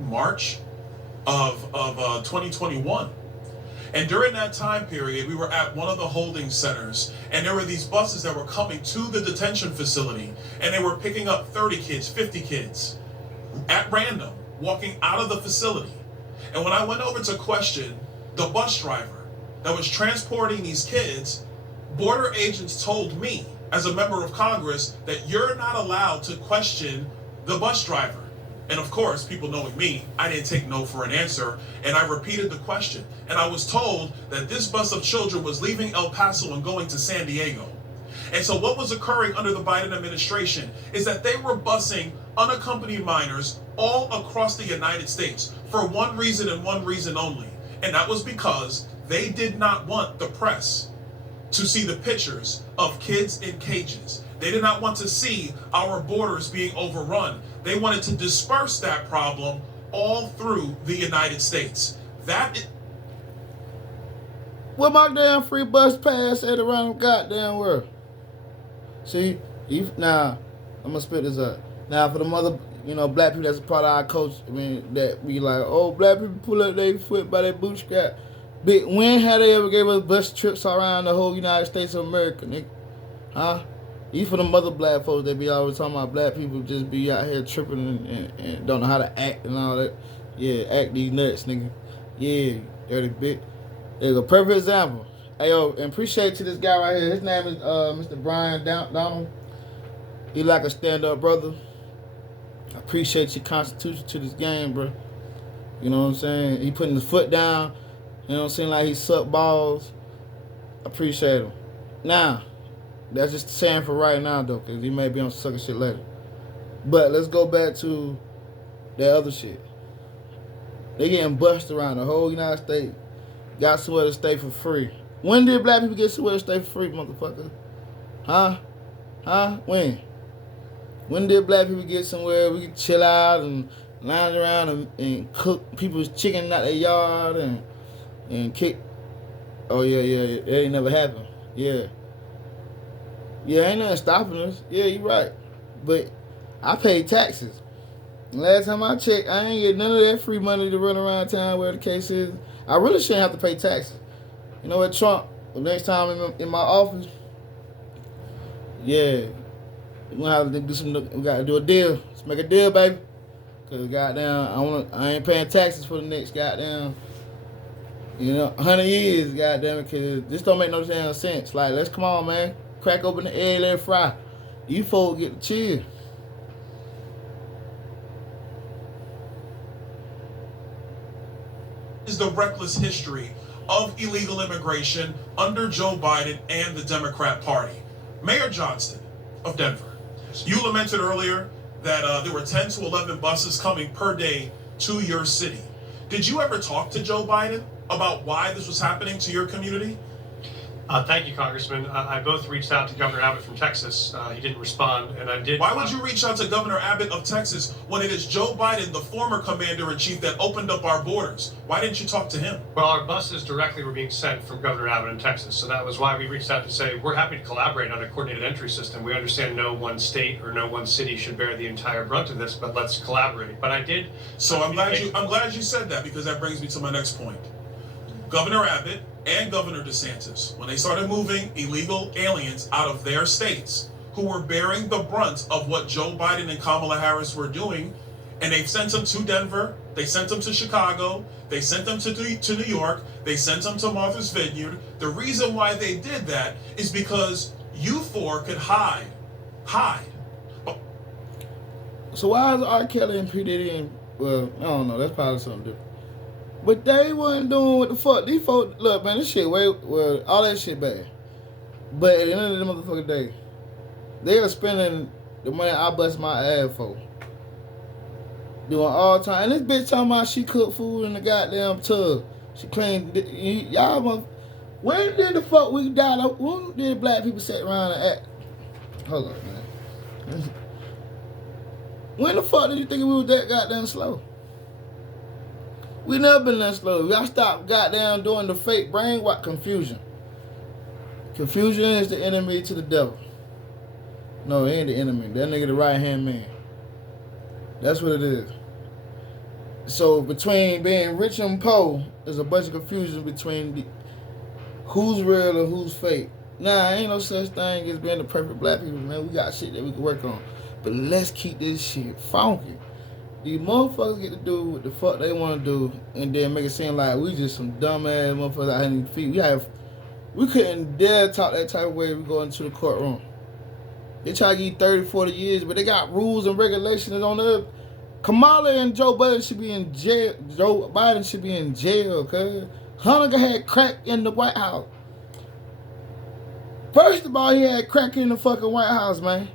March of 2021. And during that time period, we were at one of the holding centers, and there were these buses that were coming to the detention facility, and they were picking up 30 kids, 50 kids at random, walking out of the facility. And when I went over to question the bus driver that was transporting these kids, border agents told me, as a member of Congress, that you're not allowed to question the bus driver. And of course, people knowing me, I didn't take no for an answer, and I repeated the question. And I was told that this bus of children was leaving El Paso and going to San Diego. And so what was occurring under the Biden administration is that they were busing unaccompanied minors all across the United States for one reason and one reason only. And that was because they did not want the press to see the pictures of kids in cages. They did not want to see our borders being overrun. They wanted to disperse that problem all through the United States. Where my damn free bus pass at around the goddamn world? See, now I'm gonna spit this up. Now for the mother, black people that's a part of our culture, that be like, oh, black people pull up their foot by their bootstrap. But when had they ever gave us bus trips around the whole United States of America, nigga? Huh? Even for the mother black folks that be always talking about black people just be out here tripping and don't know how to act and all that. Yeah, act these nuts, nigga. Yeah, dirty bitch. There's a perfect example. Hey, yo, and appreciate to this guy right here. His name is Mr. Byron Donald. He like a stand-up brother. I appreciate your constitution to this game, bro. You know what I'm saying? He putting his foot down. You know what I'm saying? Like he suck balls. I appreciate him. Now, that's just saying for right now, though, because he may be on sucker shit later. But let's go back to that other shit. They getting busted around the whole United States. Got somewhere to stay for free. When did black people get somewhere to stay for free, motherfucker? Huh? When? When did black people get somewhere we can chill out and lounge around and cook people's chicken out their yard and kick? Oh, yeah, that ain't never happened. Yeah. Yeah, ain't nothing stopping us. Yeah, you right. But I pay taxes. Last time I checked, I ain't get none of that free money to run around town where the case is. I really shouldn't have to pay taxes. You know what, Trump, the next time in my office, yeah, we're going to have to we got to do a deal. Let's make a deal, baby. Because goddamn, I ain't paying taxes for the next goddamn, 100 years, goddamn it, because this don't make no damn sense. Like, let's come on, man. Crack open the egg, let it fry. You folks get to chill. Is the reckless history of illegal immigration under Joe Biden and the Democrat Party. Mayor Johnston of Denver, you lamented earlier that there were 10 to 11 buses coming per day to your city. Did you ever talk to Joe Biden about why this was happening to your community? Thank you, Congressman. I both reached out to Governor Abbott from Texas. He didn't respond, and I did. Why would you reach out to Governor Abbott of Texas when it is Joe Biden, the former commander-in-chief, that opened up our borders? Why didn't you talk to him? Well, our buses directly were being sent from Governor Abbott in Texas, so that was why we reached out to say we're happy to collaborate on a coordinated entry system. We understand no one state or no one city should bear the entire brunt of this, but let's collaborate. But I did. So I'm glad you said that, because that brings me to my next point. Governor Abbott and Governor DeSantis, when they started moving illegal aliens out of their states who were bearing the brunt of what Joe Biden and Kamala Harris were doing, and they sent them to Denver, they sent them to Chicago, they sent them to New York, they sent them to Martha's Vineyard. The reason why they did that is because you four could hide. So why is R. Kelly and P. Diddy and, well, I don't know, that's probably something different. But they wasn't doing what the fuck. These folks, look, man, this shit, all that shit bad. But at the end of the motherfucking day, they are spending the money I bust my ass for. Doing all time. And this bitch talking about she cooked food in the goddamn tub. She cleaned, y'all, when did the fuck we die? When did black people sit around and act? Hold on, man. When the fuck did you think we was that goddamn slow? We never been that slow. Y'all stop goddamn doing the fake brainwash confusion. Confusion is the enemy to the devil. No, he ain't the enemy. That nigga the right hand man. That's what it is. So between being rich and poor, there's a bunch of confusion between who's real and who's fake. Nah, ain't no such thing as being the perfect black people, man. We got shit that we can work on. But let's keep this shit funky. These motherfuckers get to do what the fuck they want to do, and then make it seem like we just some dumbass motherfuckers out here in the feet. We couldn't dare talk that type of way if we go into the courtroom. They try to give you 30, 40 years, but they got rules and regulations on there. Kamala and Joe Biden should be in jail. Joe Biden should be in jail, cuz Hunter had crack in the White House. First of all, he had crack in the fucking White House, man.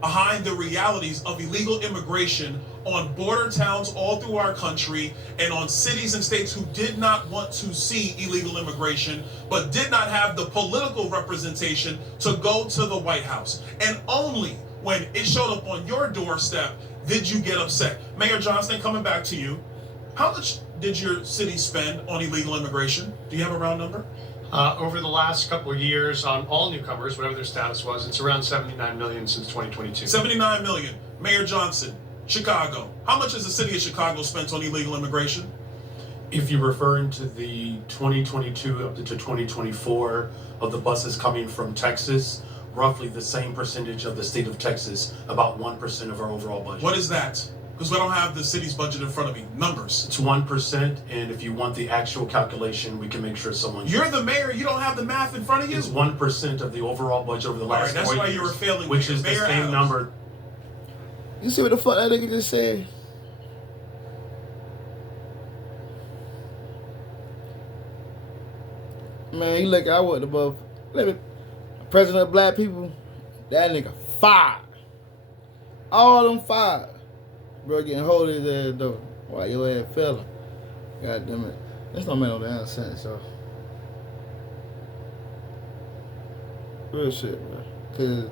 Behind the realities of illegal immigration on border towns all through our country and on cities and states who did not want to see illegal immigration but did not have the political representation to go to the White House. And only when it showed up on your doorstep did you get upset. Mayor Johnson, coming back to you, how much did your city spend on illegal immigration? Do you have a round number? Over the last couple of years, on all newcomers, whatever their status was, it's around 79 million since 2022. 79 million. Mayor Johnson, Chicago. How much has the city of Chicago spent on illegal immigration? If you're referring to the 2022 up to 2024 of the buses coming from Texas, roughly the same percentage of the state of Texas, about 1% of our overall budget. What is that? Because we don't have the city's budget in front of me. Numbers. It's 1%, and if you want the actual calculation, we can make sure someone... You're the mayor, you don't have the math in front of you? It's 1% of the overall budget over the last 4 years. That's why you were failing. Which is Mayor the same Adams. number. You see what the fuck that nigga just said? Man, you look, I wasn't above. President of black people, that nigga fired. All them fired. Bro, getting hold of his ass though. Why your ass fella? God damn it. That's not make no damn sense, so. Real shit, bro. Cause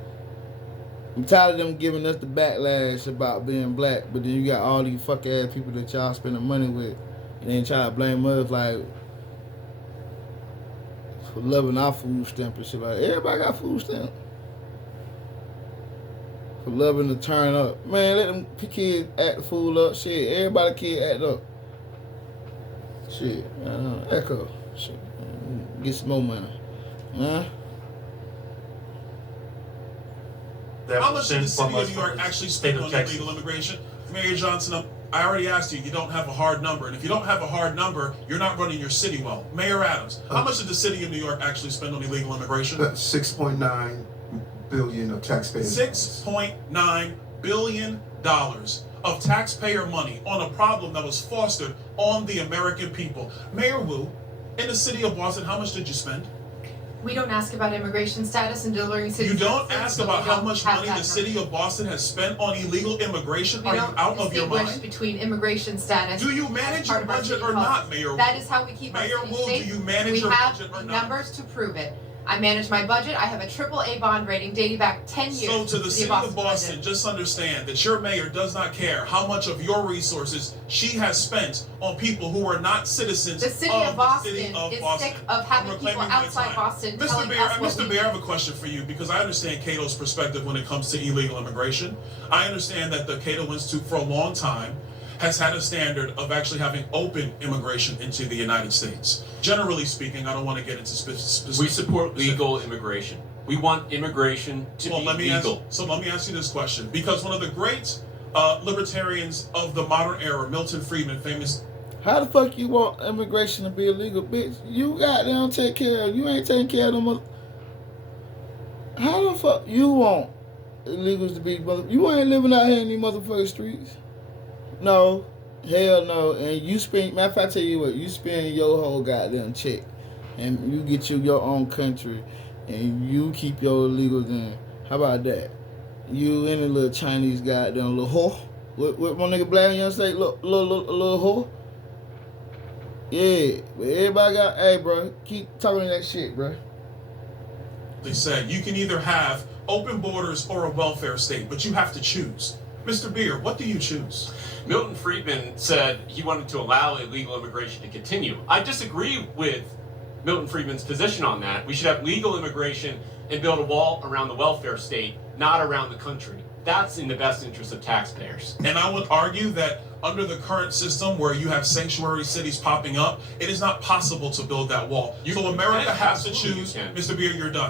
I'm tired of them giving us the backlash about being black, but then you got all these fuck ass people that y'all spending money with, and then try to blame us like for loving our food stamp and shit. Like everybody got food stamp. For loving to turn up. Man, let them kids act the fool up. Shit, everybody kid act up. Shit, echo. Shit, get some more money. Huh? How much did the city of New York actually spend on illegal immigration? Mayor Johnson, I already asked you don't have a hard number. And if you don't have a hard number, you're not running your city well. Mayor Adams, how much did the city of New York actually spend on illegal immigration? 6.9 billion of taxpayers. $6.9 billion of taxpayer money on a problem that was fostered on the American people. Mayor Wu, in the city of Boston, how much did you spend? We don't ask about immigration status and delivering You citizens. don't ask about how much money the city of Boston has spent on illegal immigration? Are you out of your mind? Between immigration status. Do you manage your budget or not, Mayor Wu? That is how we keep our Mayor city Wu, do safe. you manage your budget or We not? have numbers to prove it. I manage my budget. I have a AAA bond rating dating back 10 years. So to the city of Boston, budget. just understand that your mayor does not care how much of your resources she has spent on people who are not citizens The city of of Boston the city of is Boston. sick of having I'm people reclaiming my outside time. Boston Mr. telling Bear, us what Mr. we Bear, I do. have a question for you because I understand Cato's perspective when it comes to illegal immigration. I understand that the Cato Institute for a long time has had a standard of actually having open immigration into the United States. Generally speaking, I don't want to get into specific. We support legal immigration. We want immigration to be legal. Let me ask you this question. Because one of the great libertarians of the modern era, Milton Friedman, famous... How the fuck you want immigration to be illegal, bitch? You goddamn take care of. You ain't taking care of them. How the fuck you want illegals to be... You ain't living out here in these motherfucking streets. No, hell no. And you spend, matter of fact, I tell you what, you spend your whole goddamn check and you get you your own country and you keep your illegals in. How about that? You and a little Chinese goddamn little whore. What my nigga Black Young say? Little whore? Yeah, but everybody got, hey bro, keep talking that shit, bro. They said you can either have open borders or a welfare state, but you have to choose. Mr. Beer, what do you choose? Milton Friedman said he wanted to allow illegal immigration to continue. I disagree with Milton Friedman's position on that. We should have legal immigration and build a wall around the welfare state, not around the country. That's in the best interest of taxpayers. And I would argue that under the current system where you have sanctuary cities popping up, it is not possible to build that wall. So America has to choose, Mr. Beer, you're done.